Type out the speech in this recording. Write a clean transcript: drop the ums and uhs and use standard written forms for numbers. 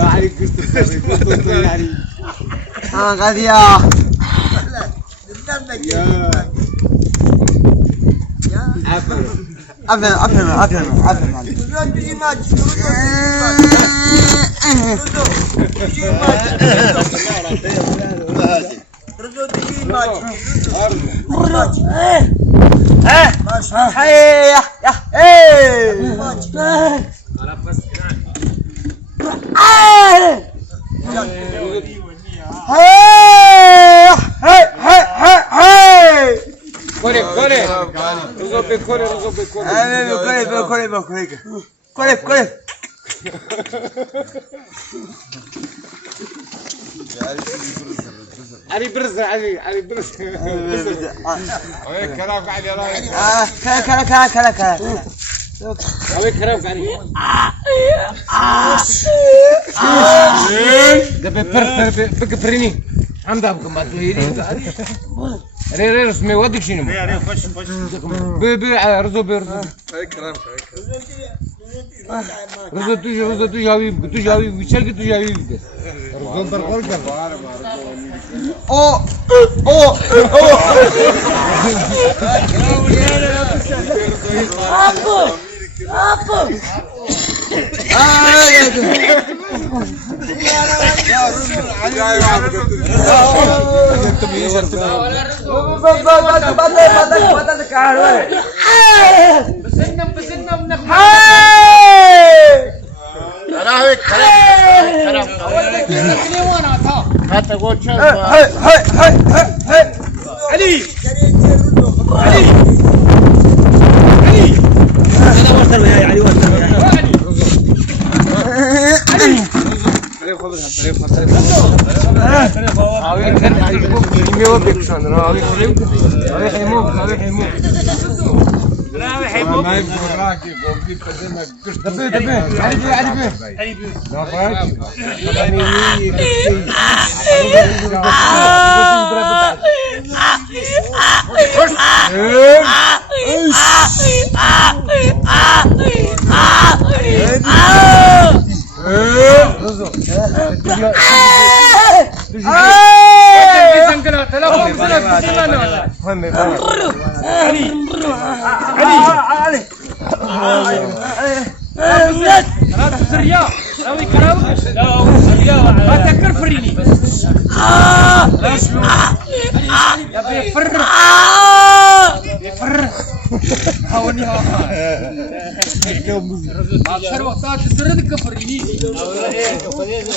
علي قلت يعني غادي يا عفوا كوري علي برز علي برز كلام قاعد يراوي كلا اوي كلام قاعد ده بكبرني حمد ابو ما تريدي ري اسمي ودك شنو ري خش بي رزو اي كلام رزو تجاوي ويشل تجاوي رزو برقول او ابو